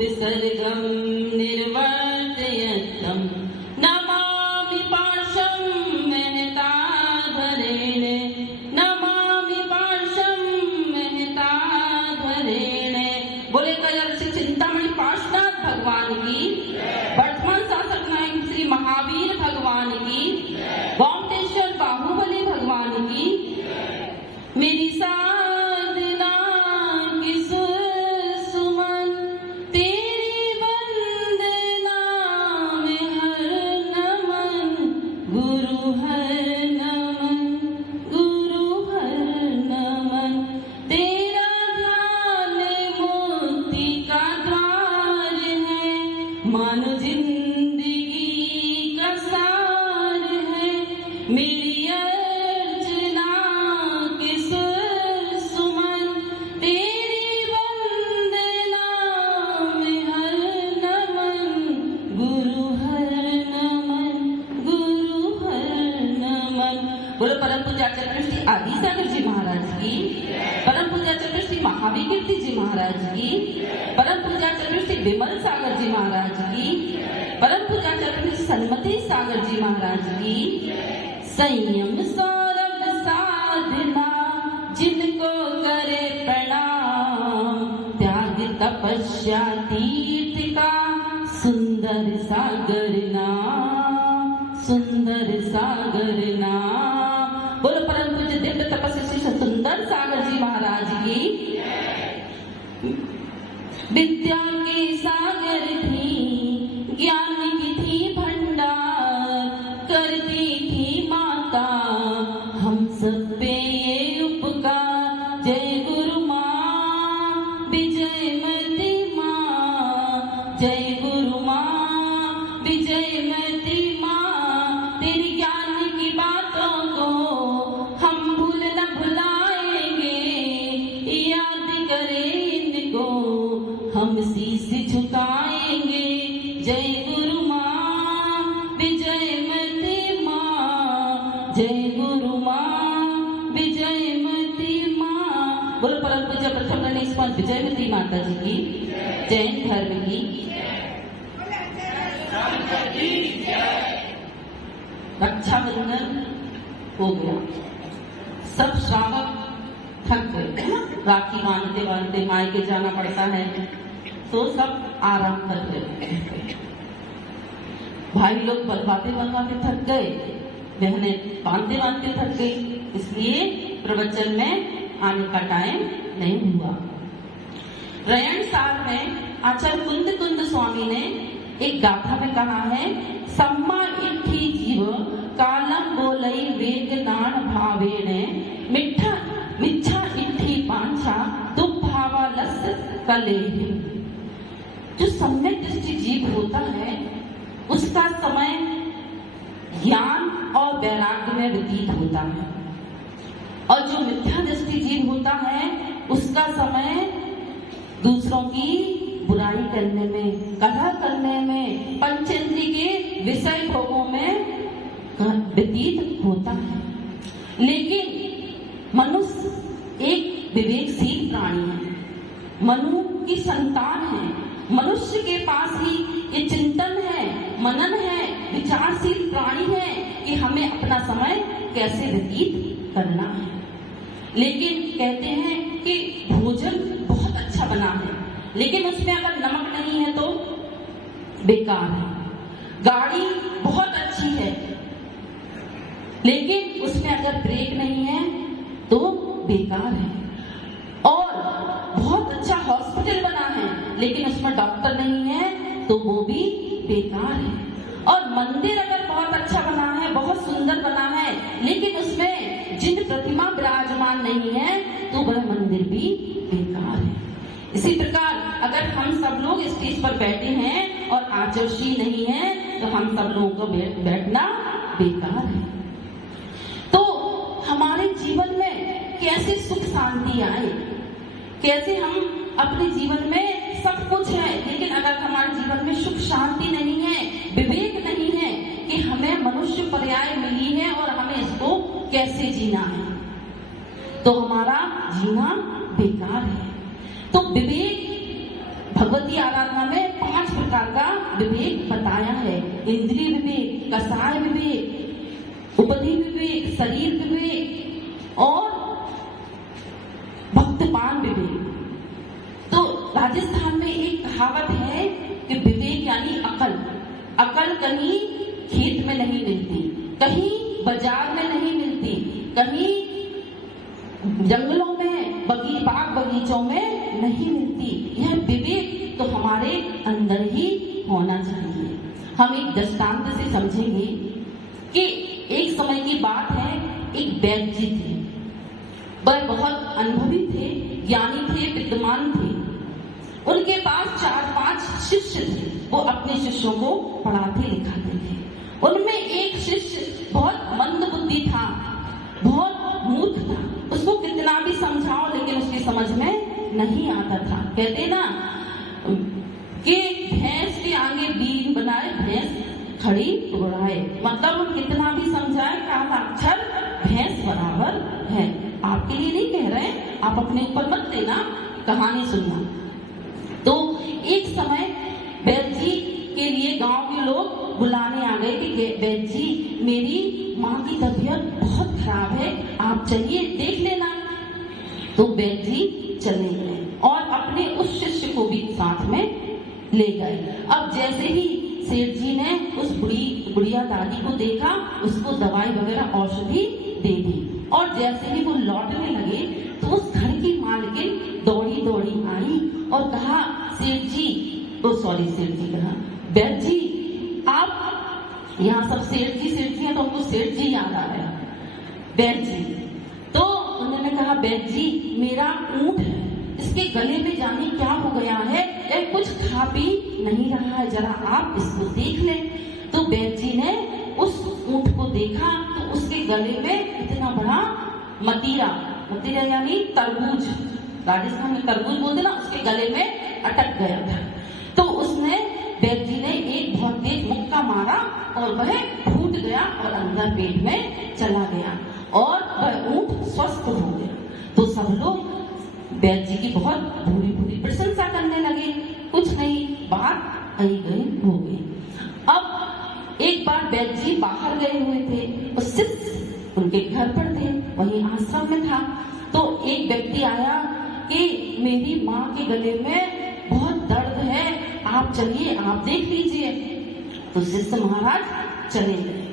विसर्गं निर्वर्तयन्तम् नमामि पार्श्वं महताधरेण नमामि पार्श्वं महताधरेण। बोले कयल से चिंतामणि पार्श्वनाथ भगवान की, वर्तमान शासक नायक श्री महावीर भगवान की, वामटेश्वर बाहुबली भगवान की। मेरी साधना की सुमन तेरी वंदना में हर नमन गुरु हर नमन गुरु हर नमन। तेरा ध्यान मुक्ति का द्वार है, मानो जिंदगी का सार है। मेरी अर्चना के सुर सुमन तेरी वंदना में हर नमन गुरु हर नमन गुरु हर नमन। बोलो परम पूज्य आचार्य श्री आदि सागर जी महाराज की, परम पूज्य आचार्य श्री महावीर कीर्ति जी महाराज की, परम पूज्य आचार्य श्री विमल सागर जी महाराज की, परम पूज्य आचार्य श्री सन्मति सागर जी महाराज की। संयम सौरभ साधना जिनको करे प्रणाम, त्याग तपस्या तीर्थ का सुंदर सागर नाम सुंदर सागर नाम। बोलो परम पूज्य दिव्य तपस्वी श्री सुंदर सागर जी महाराज की। विद्या के सागर थी, ज्ञान की थी भंडार, करती थी माता हम सब पे ये उपकार। जय गुरु माँ विजयमती माँ, जय गुरु माँ विजयमती माँ। तेरी ज्ञान की बातों को हम भूल न भुलाएंगे, याद करें इनको हम शीश झुकाएंगे। जय गुरु माँ विजयमती माँ, जय गुरु माँ विजयमती माँ। बोलो परम पूज्य प्रथम गणेश पाल विजयमती माता जी की, जैन धर्म की। रक्षाबंधन हो गया, सब श्रावक थक गए, राखी बांधते बांधते मायके जाना पड़ता है, तो सब आराम कर रहे। भाई लोग बलवाते बलवाते थक गए, बहनें बांधते बांधते थक गई, इसलिए प्रवचन में आने का टाइम नहीं हुआ। रयन सार में आचार्य कुंद कुंद स्वामी ने एक गाथा में कहा है, सम्मा इट्ठी जीव कालम बोलई वेग नाण भावेणे, मिठा मिच्छा इट्ठी पांचा दुभावा लस कले। जो सम्यक दृष्टि जीव होता है उसका समय ज्ञान और वैराग्य में व्यतीत होता है, और जो मिथ्या दृष्टि जीव होता है उसका समय दूसरों की बुराई करने में, कलह करने में, पंचेंद्रिय के विषय भोगों में व्यतीत होता है। लेकिन मनुष्य एक विवेकशील प्राणी है, मनु की संतान है, मनुष्य के पास ही ये चिंतन है, मनन है, विचारशील प्राणी है कि हमें अपना समय कैसे व्यतीत करना है। लेकिन कहते हैं कि भोजन बहुत अच्छा बना है, लेकिन उसमें अगर नमक नहीं है तो बेकार है। गाड़ी बहुत अच्छी है, लेकिन उसमें अगर ब्रेक नहीं है तो बेकार है। और बहुत अच्छा हॉस्पिटल बना है, लेकिन उसमें डॉक्टर नहीं है तो वो भी बेकार है। और मंदिर अगर बहुत अच्छा बना है, बहुत सुंदर बना है, लेकिन उसमें जिन प्रतिमा विराजमान नहीं है तो वह मंदिर भी बेकार है। इसी प्रकार अगर हम सब लोग स्टेज पर बैठे हैं और आचर्षी नहीं है तो हम सब लोगों को बैठना बेकार है। तो हमारे जीवन में कैसे सुख शांति आए, कैसे हम अपने जीवन में सब कुछ है, लेकिन अगर हमारे जीवन में सुख शांति नहीं है, विवेक नहीं है कि हमें मनुष्य पर्याय मिली है और हमें इसको कैसे जीना है, तो हमारा जीना बेकार है। तो विवेक भगवती आराधना में 5 प्रकार का विवेक बताया है। इंद्रिय विवेक, कसाय विवेक, उपधि विवेक, शरीर विवेक और भक्तपान विवेक। तो राजस्थान में एक कहावत है कि विवेक यानी अकल। अकल कहीं खेत में नहीं मिलती, कहीं बाजार में नहीं मिलती, कहीं जंगलों में, बाग बगीचों में नहीं मिलती। यह विवेक तो हमारे अंदर ही होना चाहिए। हम एक दृष्टांत से समझेंगे कि एक समय की बात है, एक वैद्य जी थे। वह बहुत अनुभवी थे, ज्ञानी थे, विद्वान थे। उनके पास 4-5 शिष्य थे। वो अपने शिष्यों को पढ़ाते लिखाते थे। उनमें एक शिष्य बहुत मंद बुद्धि था, बहुत मूर्ख था। उसको कितना भी समझाओ लेकिन उसकी समझ में नहीं आता था। कहते ना कि भैंस के आगे बीन बनाए, भैंस खड़ी उड़ाए। मतलब वो कितना भी समझाए, काला अक्षर भैंस बराबर है। आपके लिए नहीं कह रहे, आप अपने ऊपर मत लेना, कहानी सुनना। तो एक समय वैद्य जी के लिए गांव के लोग बुलाने आ गए कि वैद्य जी, मेरी माँ की तबीयत बहुत खराब है, आप चलिए देख लेना। तो वैद्य जी चले गए और अपने उस शिष्य को भी साथ में ले गए। अब जैसे ही सेठ जी ने उस बुढ़िया दादी को देखा, उसको दवाई वगैरह औषधि दे दी और जैसे ही वो लौटने लगे तो उस घर की मालकिन दौड़ी दौड़ी आई और कहा, सेठ जी, सेठ जी कहा, वैद्य जी, आप यहाँ सब सेठ जी हैं तो हमको सेठ जी याद आ रहा है। वैद्य जी, तो उन्होंने कहा, वैद्य जी, मेरा ऊंट है, इसके गले में जाने क्या हो गया है, यह कुछ खा पी नहीं रहा है, जरा आप इसको देख लें। तो वैद्य जी ने उस ऊंट को देखा तो उसके गले में इतना बड़ा मतीरा यानी तरबूज, राजस्थान में तरबूज बोलते ना, उसके गले में अटक गया था। तो उसने वैद्य जी ने एक बहुत तेज मुक्का मारा और वह फूट गया और अंदर पेट में चला गया और वह ऊंट स्वस्थ हो गया। तो सब लोग वैद्य जी की बहुत बुरी प्रशंसा करने लगे। कुछ नहीं, बात आई गई हो गई। अब एक बार वैद्य जी बाहर गए हुए थे, उस शिष्य उनके घर पर थे, वहीं आश्रम में था। तो एक व्यक्ति आया कि मेरी माँ के गले में बहुत दर्द है, आप चलिए, आप देख लीजिए। तो शिष्य महाराज चले गए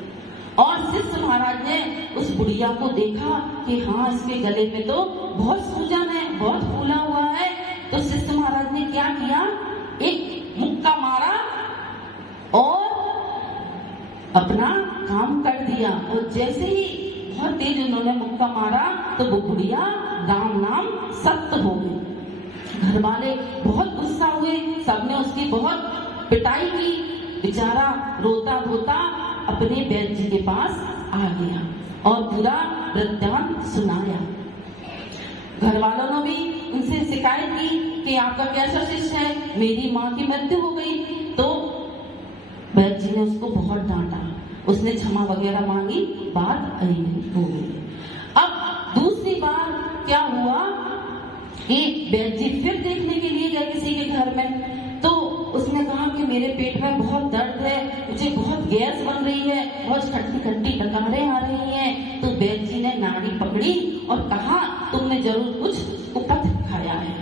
और शिष्य महाराज ने उस बुढ़िया को देखा कि हाँ, इसके गले में तो बहुत सूजन है, बहुत फूला हुआ है। तो शिष्य महाराज ने क्या किया, एक मुक्का मारा और अपना काम कर दिया। और जैसे ही बहुत तेज उन्होंने मुक्का मारा तो वो बुढ़िया राम नाम सत्य हो गई। घर वाले बहुत गुस्सा हुए, सबने उसकी बहुत पिटाई की। बेचारा रोता धोता अपने वैद्य जी के पास आ गया और पूरा वृत्तांत सुनाया। घर वालों ने भी उनसे शिकायत की कि आपका कैसा शिष्य है, मेरी माँ की मृत्यु हो गई। तो वैद्य जी ने उसको बहुत डांटा, उसने क्षमा वगैरह मांगी, बात हो गई। अब दूसरी बार क्या हुआ कि वैद्य जी फिर देखने के लिए गए किसी के घर में। तो उसने कहा कि मेरे पेट में बहुत दर्द है, मुझे बहुत गैस बन रही है, बहुत खट्टी खट्टी डकारें आ रही हैं। तो वैद्य जी ने नाड़ी पकड़ी और कहा, तुमने जरूर कुछ कुपथ खाया है।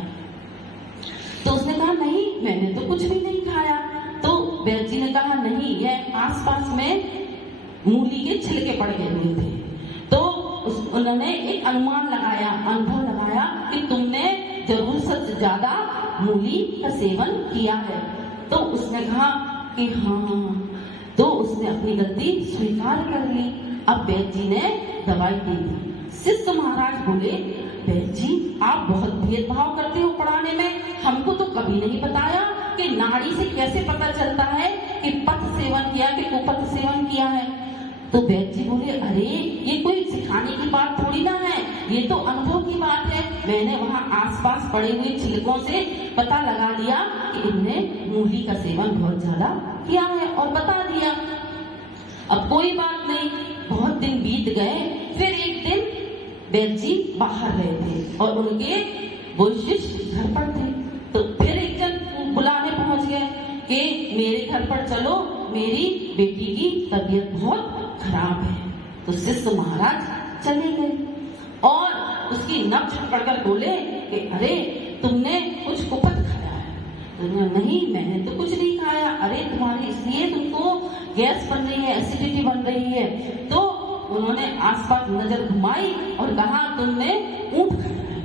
तो उसने कहा, नहीं, मैंने तो कुछ भी नहीं खाया। तो वैद्य जी ने कहा, नहीं, यह आसपास में मूली के छिलके पड़ गए हुए थे। तो उन्होंने एक अनुमान लगाया, अनुभव लगाया कि तुमने जरूर सबसे ज्यादा मूली का सेवन किया है। तो उसने कहा कि हाँ। तो उसने अपनी गलती स्वीकार कर ली। अब वैद्य जी ने दवाई दे दी। शिष्य महाराज बोले, वैद्य जी, आप बहुत भेदभाव करते हो पढ़ाने में, हमको तो कभी नहीं बताया कि नाड़ी से कैसे पता चलता है कि पथ सेवन किया कि कुपथ सेवन किया है। तो वैद्य जी बोले, अरे ये कोई सिखाने की बात थोड़ी ना है, ये तो अनुभव की बात है। मैंने वहाँ आसपास पड़े हुए छिलकों से पता लगा लिया कि इनने मूली का सेवन बहुत ज्यादा किया है और बता दिया। अब कोई बात नहीं, बहुत दिन बीत गए। फिर एक दिन वैद्य जी बाहर गए थे और उनके वो शिष्य घर पर थे। तो फिर एक जन कि मेरे घर पर चलो, मेरी बेटी की तबीयत बहुत खराब है। तो शिष्य महाराज चले गए और उसकी नब्ज पकड़कर बोले कि अरे तुमने कुछ कुपथ खाया है? तो नहीं, मैंने तो कुछ नहीं खाया। अरे तुम्हारी इसलिए तुमको गैस बन रही है, एसिडिटी बन रही है। तो उन्होंने आसपास नजर घुमाई और कहा तुमने ऊंट खाया है।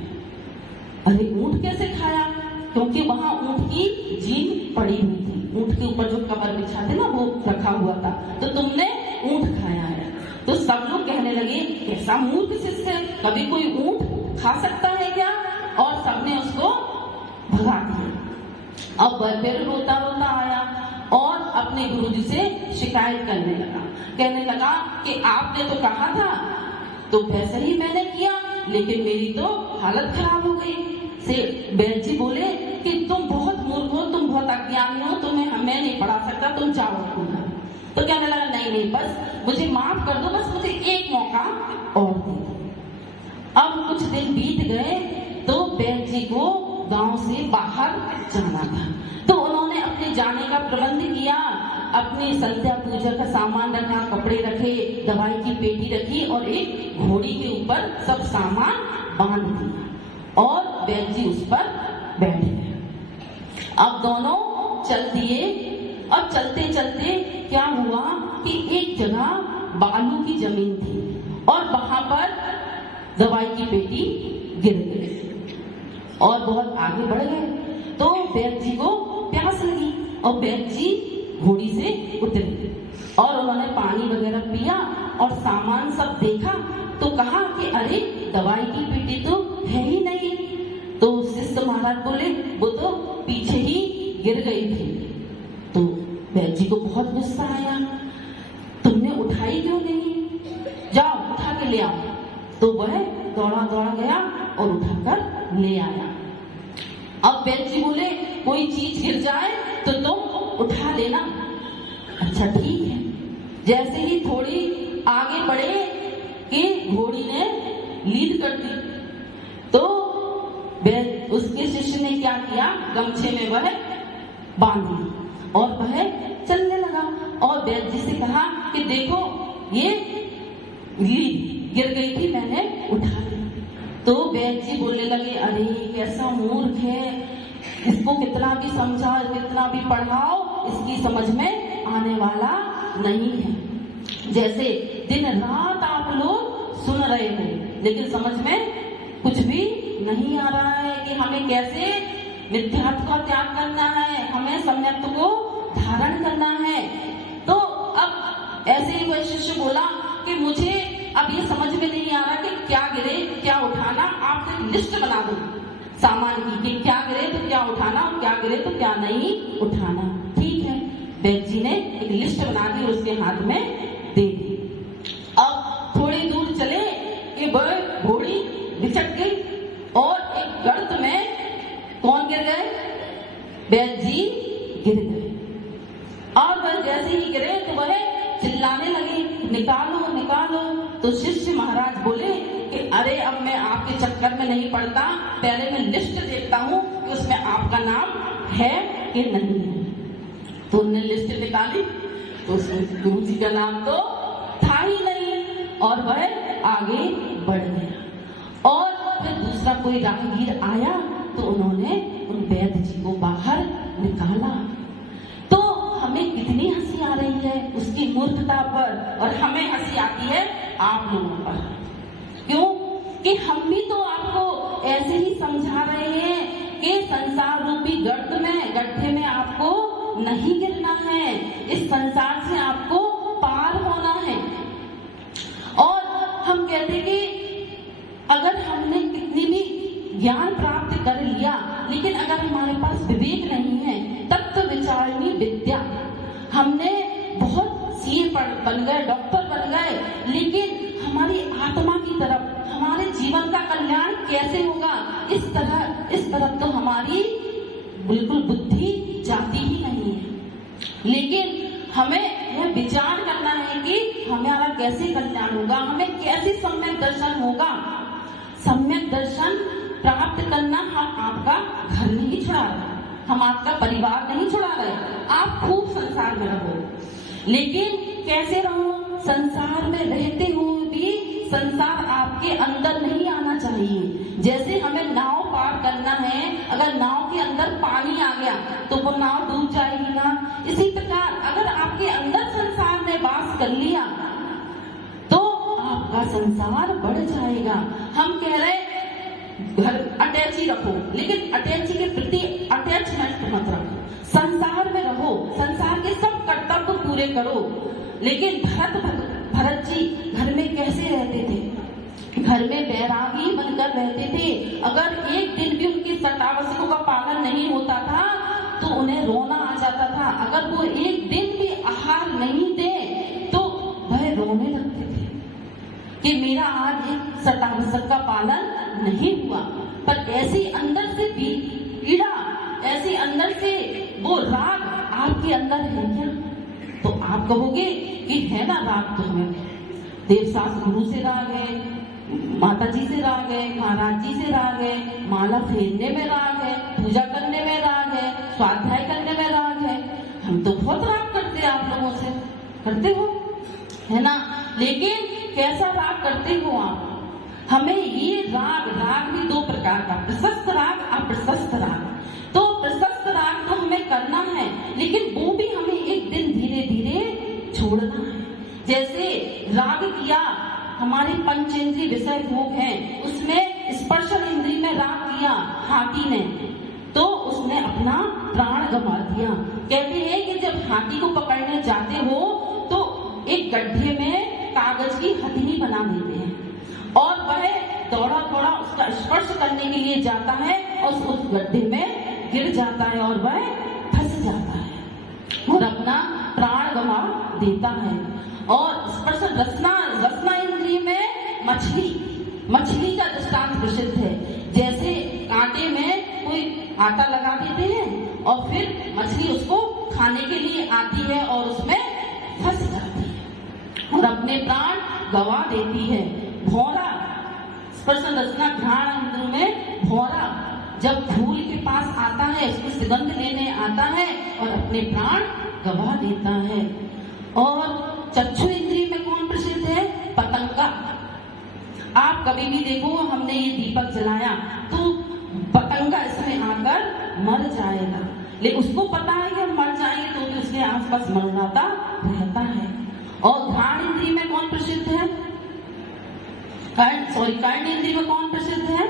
अरे ऊंट कैसे खाया? क्योंकि वहां ऊंट की जीन पड़ी हुई थी, ऊंट के ऊपर जो कवर बिछाते ना वो रखा हुआ था, तो तुमने ऊंट खाया है। तो सब लोग कहने लगे कैसा मूर्ख शिष्य, कभी कोई ऊंट खा सकता है क्या? और सबने उसको भगा दिया। अब वह फिर रोता रोता आया और अपने गुरुजी से शिकायत करने लगा, कहने लगा कि आपने तो कहा था, तो वैसे ही मैंने किया, लेकिन मेरी तो हालत खराब हो गई। से बैद जी बोले कि तुम बहुत मूर्ख हो, तुम बहुत अज्ञानी हो, तुम्हें मैं नहीं पढ़ा सकता, तुम जाओ। तो कहने लगा नहीं, बस मुझे माफ कर दो, बस मुझे एक मौका और दे दो। अब कुछ दिन बीत गए तो बैद जी को गांव से बाहर जाना था, तो उन्होंने अपने जाने का प्रबंध किया। अपनी संध्या पूजा का सामान रखा, कपड़े रखे, दवाई की पेटी रखी और एक घोड़ी के ऊपर सब सामान बांध दिया और बैद जी उस पर बैठ गए। अब दोनों चल दिए। अब चलते चलते क्या हुआ कि एक जगह बालू की जमीन थी और वहां पर दवाई की पेटी गिर गई और बहुत आगे बढ़ गए। तो बैद जी को प्यास लगी और बैद जी घोड़ी से उतरे और उन्होंने पानी वगैरह पिया और सामान सब देखा, तो कहा कि अरे दवाई की पेटी तो है ही नहीं। तो शिष्य महाराज बोले वो तो पीछे ही गिर गई थी। तो बैद जी को बहुत गुस्सा आया, तुमने उठाई क्यों नहीं? जाओ उठा के ले आओ। तो वह दौड़ा दौड़ा गया और उठाकर ले आया। अब बैद जी बोले कोई चीज गिर जाए तो तुम उठा लेना। अच्छा ठीक है। जैसे ही थोड़ी आगे बढ़े कि घोड़ी ने लीड कर दी, तो उसके शिष्य ने क्या किया, गमछे में वह बांध दी और वह चलने लगा। और बैद जी से कहा कि देखो ये लीड गिर गई थी, मैंने उठा ली। तो बैद जी बोलने लगे अरे कैसा मूर्ख है, इसको कितना भी समझाओ, कितना भी पढ़ाओ, इसकी समझ में आने वाला नहीं है। जैसे दिन रात आप लोग सुन रहे हो लेकिन समझ में कुछ भी नहीं आ रहा है कि हमें कैसे मिथ्यात्व का त्याग करना है, हमें सम्यक्त्व को धारण करना है। तो अब ऐसे ही कोई शिष्य बोला कि मुझे अब ये समझ में नहीं आ रहा कि क्या गिरे क्या उठाना, आप एक लिस्ट बना दो सामान की कि क्या गिरे तो क्या उठाना और क्या गिरे तो क्या नहीं उठाना। ठीक है, बैद जी ने एक लिस्ट बना दी और उसके हाथ में दे दी। अब थोड़ी दूर चले कि वह घोड़ी बिचक गई और एक गर्त में कौन गिर गए? बैद जी गिर गए। और वह जैसे ही गिरे तो वह चिल्लाने लगे निकालो निकालो। तो शिष्य महाराज बोले कि अरे अब मैं आपके चक्कर में नहीं पड़ता, पहले मैं लिस्ट देखता हूँ कि उसमें आपका नाम है कि नहीं है। तो उन्होंने लिस्ट निकाली तो उसमें गुरु जी का नाम तो था ही नहीं और वह आगे बढ़ गया। और फिर दूसरा कोई राहगीर आया तो उन्होंने उन बैद जी को बाहर निकाला। तो हमें कितनी हंसी आ रही है उसकी मूर्खता पर और हमें हंसी आती है आप लोगों पर। क्यों कि हम भी तो आपको ऐसे ही समझा रहे हैं कि संसार रूपी गर्त में गड्ढे में आपको नहीं गिरना है, इस संसार से आपको पार होना है। और हम कहते कि अगर हमने कितनी भी ज्ञान प्राप्त कर लिया लेकिन अगर हमारे पास विवेक नहीं है, तत्व विचारणी विद्या, हमने बहुत सीए बन गए, डॉक्टर बन गए, लेकिन हमारी आत्मा की तरफ, हमारे जीवन का कल्याण कैसे होगा, इस तरफ तो हमारी बिल्कुल बुद्धि जाती ही नहीं है। लेकिन हमें यह विचार करना है कि हमारा कैसे कल्याण होगा, हमें कैसे सम्यक दर्शन होगा। सम्यक दर्शन प्राप्त करना हम आपका घर नहीं छुड़ा रहे, हम आपका परिवार नहीं छुड़ा रहे, आप खूब संसार में रहो, लेकिन कैसे रहो? संसार में रहते हुए भी संसार आपके अंदर नहीं आना चाहिए। जैसे हमें नाव पार करना है, अगर नाव के अंदर पानी आ गया तो वो नाव डूब जाएगी ना। इसी प्रकार अगर आपके अंदर संसार ने वास कर लिया तो आपका संसार बढ़ जाएगा। हम कह रहे घर अटैची रखो, लेकिन अटैची के प्रति अटैचमेंट मत रखो, संसार में रहो, संसार के सब कर्तव्य पूरे करो। लेकिन भरत जी घर में कैसे रहते थे? घर में बैरागी बनकर रहते थे। अगर एक दिन भी उनकी शर्तावश्यकों का पालन नहीं होता था तो उन्हें रोना आ जाता था। अगर वो एक दिन भी आहार नहीं दे तो वह रोने लगते थे कि मेरा आज एक शर्तावश्यक का पालन नहीं हुआ। पर ऐसी अंदर से भी पीड़ा, ऐसी अंदर से वो राग आपके अंदर है क्या? तो आप कहोगे कि है ना राग, तो हमें देवशास्त्र गुरु से राग है, माता जी से राग है, महाराज जी से राग है, माला फेरने में राग है, पूजा करने में राग है, स्वाध्याय करने में राग है। हम तो बहुत राग करते हैं, आप लोगों से करते हो, है ना? लेकिन कैसा राग करते हो आप? हमें ये राग भी दो प्रकार का, प्रशस्त राग, अप्रशस्त राग। तो प्रशस्त राग तो हमें करना है, लेकिन वो भी हमें एक दिन धीरे धीरे छोड़ना है। जैसे राग किया, हमारे पंचेंद्रिय विषय भोग हैं, उसमें स्पर्शन इंद्रिय में राग किया हाथी ने, तो उसने अपना प्राण गंवा दिया। कहते हैं कि जब हाथी को पकड़ने जाते हो तो एक गड्ढे में कागज की हथनी बना देते हैं और वह दौड़ा दौड़ा उसका स्पर्श करने के लिए जाता है और उस गड्ढे में गिर जाता है और वह फंस जाता है और अपना प्राण गंवा देता है। और स्पर्श रसना इंद्रिय में मछली का दृष्टांत प्रसिद्ध है। जैसे कांटे में कोई आटा लगा देते हैं और फिर मछली उसको खाने के लिए आती है और उसमें फंस जाती है और अपने प्राण गंवा देती है। भौरा, स्पर्श रसना घ्राण इंद्रिय में भौरा जब फूल के पास आता है, उसकी सुगंध लेने आता है और अपने प्राण गंवा देता है। और चक्षु इंद्रिय में कौन प्रसिद्ध है? पतंगा। आप कभी भी देखो, हमने ये दीपक जलाया तो पतंगा इसमें आकर मर जाएगा, लेकिन उसको पता है कि हम मर जाएंगे तो भी उसके आसपास मरनाता रहता है। और घ्राण इंद्रिय में कौन प्रसिद्ध है? कर्ण इंद्रिय में कौन प्रसिद्ध है?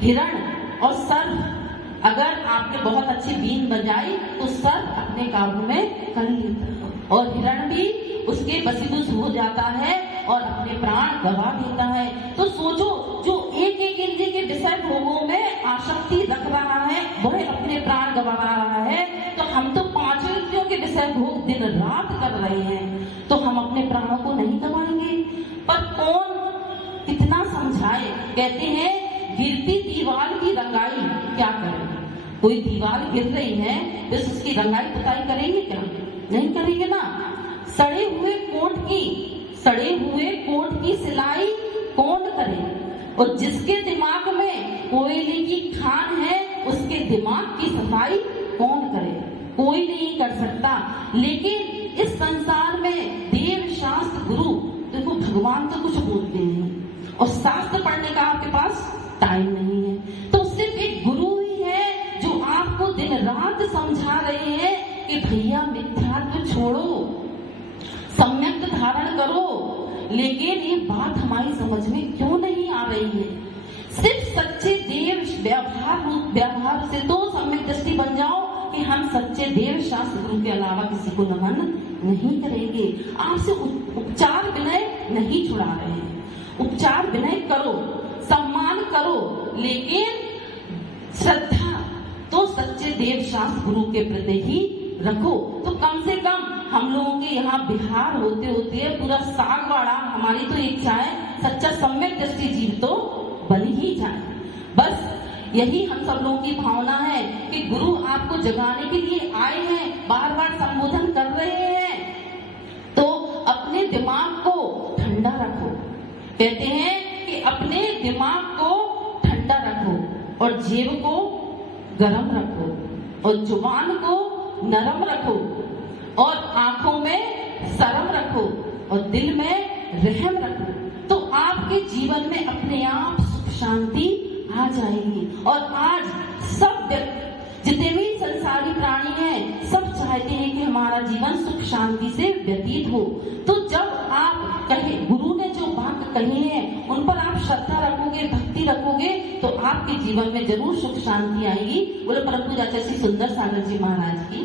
हिरण और सर्प। अगर आपने बहुत अच्छी बीन बजाई तो सर्प अपने काबू में कर लेता है और हिरण भी उसके बसीबूस हो जाता है और अपने प्राण गंवा देता है। तो सोचो, जो एक एक इंद्रिय के विषय भोगों में आसक्ति रख रहा है वह अपने प्राण गंवा रहा है, तो हम तो पांचों इंद्रियों के विषय भोग दिन रात कर रहे हैं, तो हम अपने प्राणों को नहीं गंवाएंगे। पर कौन कितना समझाए? कहते हैं गिरती दीवार की रंगाई क्या करें? कोई दीवार गिर रही है तो उसकी रंगाई पुताई करेंगे क्या? नहीं करेंगे ना। सड़े हुए कोट की सिलाई कौन करे? और जिसके दिमाग में कोयले की खान है उसके दिमाग की सफाई कौन करे? कोई नहीं कर सकता। लेकिन इस संसार में देव शास्त्र गुरु, देखो भगवान तो कुछ बोलते हैं और शास्त्र पढ़ने का आपके पास टाइम नहीं है, तो सिर्फ एक गुरु ही है जो आपको दिन रात समझा रहे हैं कि भैया मिथ्यात्व छोड़ो, सम्यक धारण करो। लेकिन ये बात हमारी समझ में क्यों नहीं आ रही है? सिर्फ सच्चे देव व्यवहार से तो सम्यक दृष्टि बन जाओ कि हम सच्चे देव शास्त्र गुरु के अलावा किसी को नमन नहीं करेंगे। आपसे उपचार विनय नहीं छुड़ा रहे हैं, उपचार विनय करो, सम्मान करो, लेकिन श्रद्धा तो सच्चे देव शास्त्र गुरु के प्रति ही रखो। तो कम से कम हम लोगों के यहाँ बिहार होते होते पूरा सागवाड़ा, हमारी तो इच्छा है सच्चा सम्यक दृष्टि जीव तो बन ही जाए। बस यही हम सब लोगों की भावना है कि गुरु आपको जगाने के लिए आए हैं, बार बार संबोधन कर रहे हैं, तो अपने दिमाग को ठंडा रखो। कहते हैं कि अपने दिमाग को ठंडा रखो और जेब को गर्म रखो। और जुबान को नरम रखो और आंखों में शर्म रखो और दिल में रहम रखो, तो आपके जीवन में अपने आप सुख शांति आ जाएगी। और आज सब जितने भी संसारी प्राणी हैं सब चाहते हैं कि हमारा जीवन सुख शांति से व्यतीत हो। तो जब आप कहे, गुरु ने जो बात कही है उन पर आप श्रद्धा रखोगे, भक्ति रखोगे, तो आपके जीवन में जरूर सुख शांति आएगी। बोले परम पूज्य आचार्य श्री सुंदर सागर जी महाराज की।